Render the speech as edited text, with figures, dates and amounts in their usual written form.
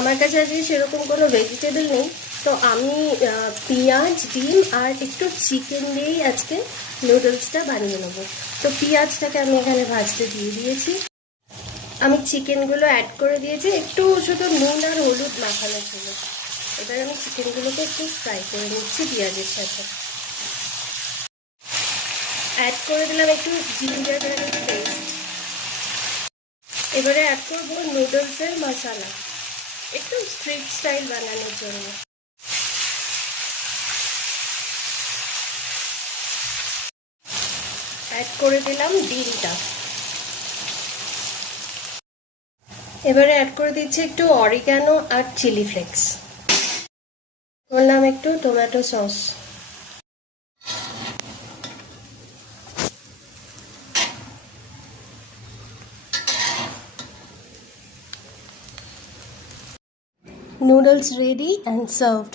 আমার কাছে আজকে সেরকম কোনো ভেজিটেবল নেই, তো আমি পেঁয়াজ, ডিম আর একটু চিকেন দিয়েই আজকে নুডলসটা বানিয়ে নেবো। তো পেঁয়াজটাকে আমি এখানে ভাজতে দিয়ে দিয়েছি। আমি চিকেনগুলো অ্যাড করে দিয়েছি, একটু শুধু নুন আর হলুদ মাখানো ছিল। এবার আমি চিকেনগুলোকে একটু ফ্রাই করে নিচ্ছি পেঁয়াজের সাথে। অ্যাড করে দিলাম একটু জিঞ্জার গার্লিক পেস্ট। এবারে অ্যাড করবো নুডলসের মশলা, একটু স্ট্রিট স্টাইল বানানোর জন্য। অ্যাড করে দিলাম ডিমটা। এবারে অ্যাড করে দিচ্ছি একটু অরিগ্যানো আর চিলি ফ্লেক্স। করলাম একটু tomato sauce. Noodles ready and served.